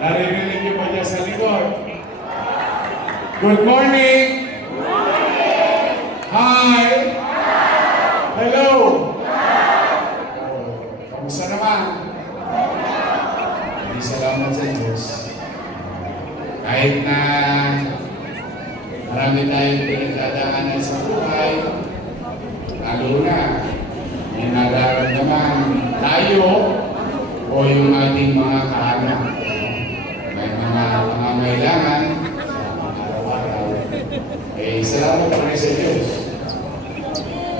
Naririnig niyo ba niya sa likod? Good morning! Hi! Hello! Kamusta naman? Salamat sa Diyos. Kahit na marami tayong pinagdadaanan sa buhay, lalo na may nararamdaman tayo o yung ating mga kaanak. May mga pangangailangan sa araw-araw. Eh, salamat pa rin sa Diyos.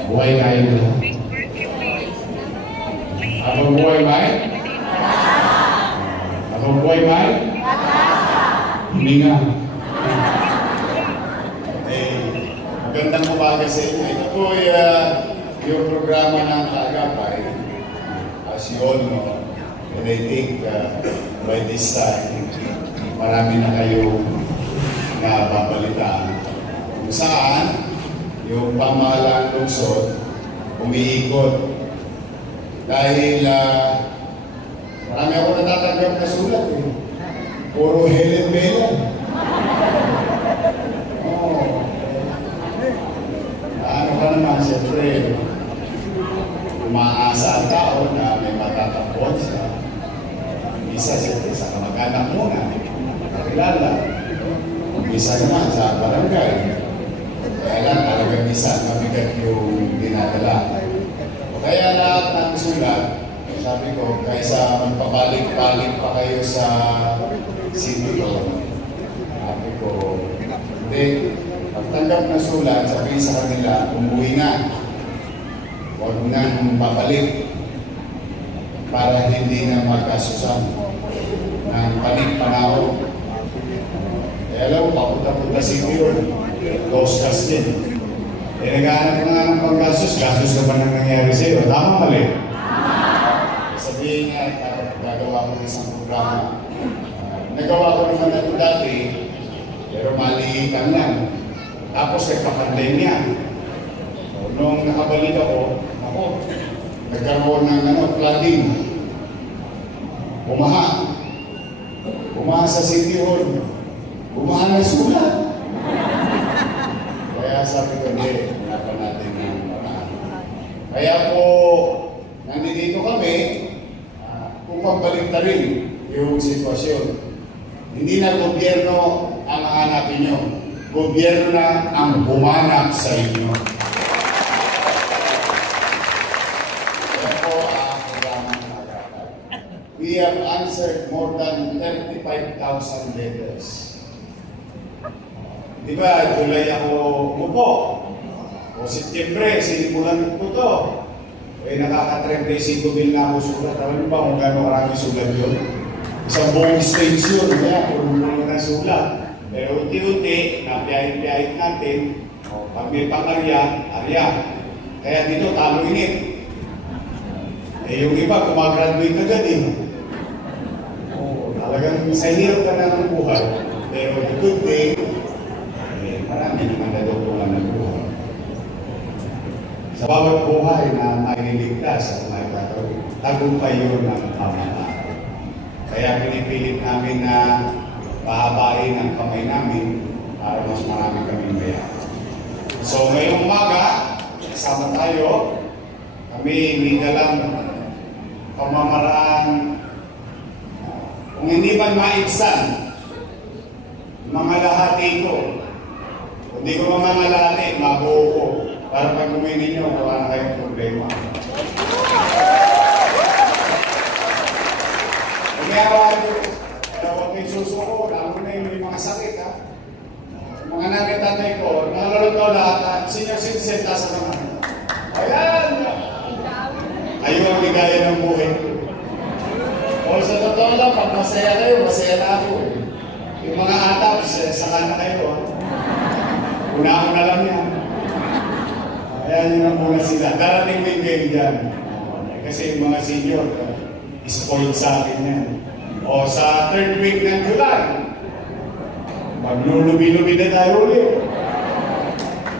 Buhay tayo na. Habang buhay ba? Habang buhay ba? Hininga. Magandang umaga sa inyo. Ito po yung programa ng Kaagapay. As you all know, and I think by this time, marami na kayong nababalitaan kung saan yung pamahalaan lungsod umiikot. Dahil marami ako natatanggap na sulat eh. Puro Helen Bela. Ano ka naman, siyempre, umaasa ang tao na may matatapon sa isa, siyempre, sa kamag-anak muna, nakilala. Isa naman sa barangay. Kaya lang talagang isa, mabigat yung dinadala. Kaya lahat ng sulat, sabi ko, kaysa magpabalik-balik pa kayo sa city hall, sabi ko, hindi, pagtanggap na sulat, sabi sa kanila, umuwi na. Huwag na babalik para hindi na magkasusan ng panig-panao. Kaya alam, papunta-punta city hall, dos-gas din. Eh, naghahanap ka nga ng panggastos, gastos ka ba nang nangyari sa'yo? Tama, mali? Sabihin nga, gagawa ko ng isang programa. Nagawa ko naman ito dati, pero maliitan lang. Tapos nagpa-pandemya. So, nung nakabalik ako, nagkaroon ng flooding. Bumaha sa City Hall. Bumaha ng sulat. Kaya sabi ko, hindi, hinapan natin ng paraan. Kaya po, nandito kami, kung pambalik na rin yung sitwasyon. Hindi na gobyerno ang hanapin nyo. Gobyerno na ang bumanap sa inyo. Kaya po ang programa ng Kaagapay. We have answered more than 35,000 letters. Di ba, July ako umupo. O Setyembre, sinimulan ko to. Eh, nakaka-35,000 na ako sulat. Alam niyo ba kung gano'ng karami sulat yun? Isang buong stage yun, kaya puro na sulat. Pero unti-unti, napiyahit-piyahit natin, pag may pangarya, arya. Kaya dito, talo init. Eh, yung iba, kumagraduate agad eh. Talagang sa hirap ka na ng buhay. Pero the good thing, marami naman nadoktuhan ng buhay. Sa bawat buhay na maililigtas at may gagawin, tagumpay yun ng pamahalaan. Kaya pinipilit namin na pahabain ang kamay namin para mas marami kaming maya. So ngayong umaga, kasama tayo, kami hindi dalang pamamaraan kung hindi man maibsan mga lahati ko. Hindi ko mamangalati, mabuo ko. Para pag umuwi ninyo, wala na kayong problema. Kumiyawa nyo, huwag kayo susuko, lalo na yung may mga sakit, ha? Mga nanay-tatay ko, nakalulot ko lahat, senior citizen, tasa naman. Ayan! Ayaw ang ligaya ng buhay. O sa totoo lang, pag masaya kayo, masaya na ako. Yung mga ataps, saka na kayo, ha? Una-una lang yan. Ayan yun ang muna sila. Darating din kayo dyan. Kasi yung mga senior, spoiled sa akin yan. O sa third week ng July, maglulubi-lubi na tayo ulit.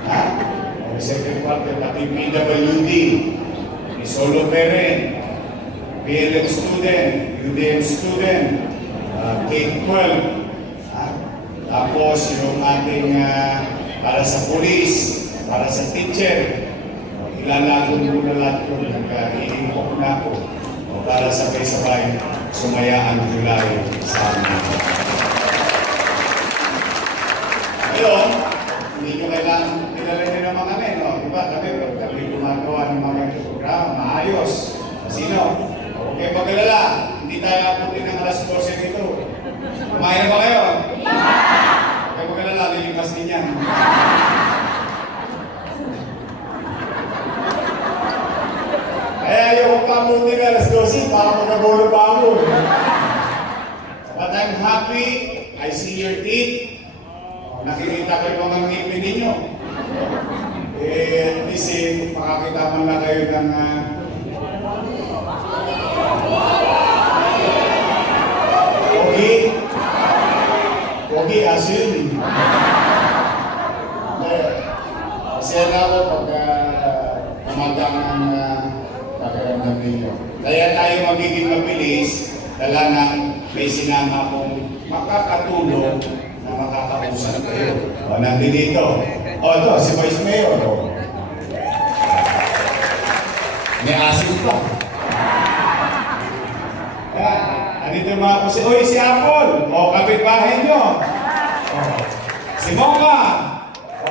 Ha? O second quarter, pati PWD, solo parent, PLM student, UDM student, K-12. Tapos yung ating para sa police, para sa teacher. Ilalagon ko na lahat yun. Nag-iimpok na ako. Para sabay-sabay sumaya ang July sa amin. Ngayon, hindi nyo kailangan kilala nyo naman kami, no? Diba? Kami gumagawa ng mga programa, maayos. Sino? Huwag kayo pagkalala. Hindi tayo aputin ng alas 12 dito. Kumain na ba kayo? Huwag kayo pagkalala, lilipas din yan. Kaya yung pamuti na alas 12, para magagolo pa ako. But I'm happy, I see your teeth. Nakikita ko yung mga ngipin ninyo. At least makakita man lang kayo ng Pogi, aso yun. Masaya na ako pag umagang ang pakiramdam ninyo. Kaya tayo magiging mabilis, dala ng may sinama kong makakatulong na makakausap kayo. O, nandito dito. O, ito, si Vice Mayor. O. May asin pa. Yan. Andito yung mga kusin. Uy, si Apple. O, kapitbahay nyo. O. Si Mocha. O.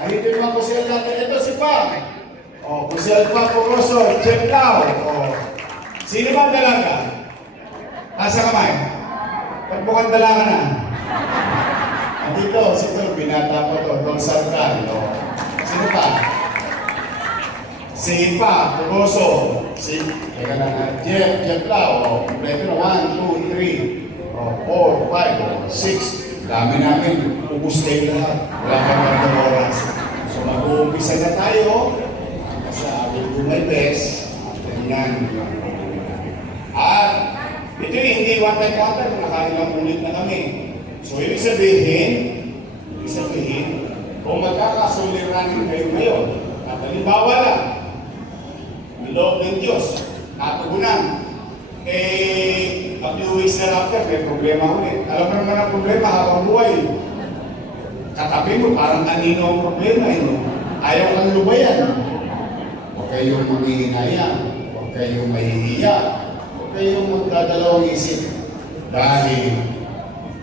Andito yung mga kusin natin. Ito si Pam. O, kusin pa po Rosso. Jeff Lau. O. Sino ba ang dalaga? Asa kamay? Pagbukan dalaga na. Andito, si Tol, binata po to. Tol Sartan. O. Sino pa? Si Pa, Rosso. Si, teka lang, Jeff Lau. O. Kompleto na 1, 2, 3, 4, 5, 6. Dami namin. Ubus kayo lahat. Wala ka ng oras. So mag-uumpisa na tayo. Kasi I will do my best. Ganyan. At ito hindi one time wonder. Nakailang ulit na kami. So ibig sabihin, kung magkakasuliranin kayo ngayon, at halimbawa lang, niloob ng Diyos, natugunan, a few weeks thereafter, may problema ulit. Alam mo naman ang problema habang buhay. Katabi mo, parang kanino ang problema. Ayaw kang lubayan. Huwag kayong maghihinayang. Huwag kayong mahihiya. Huwag kayong magdadalawang isip. Dahil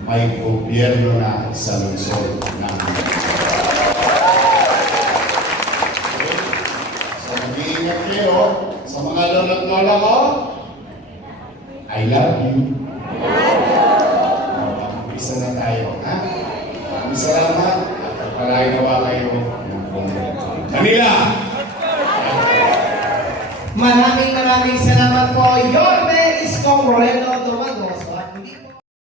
may gobyerno na sa lungsod namin. So mag-iingat kayo sa mga lolo't-lola ko. I love you. Mag-umpisa na tayo, ha? Maraming salamat at pagpalain nawa kayo ng Manila! Maraming salamat.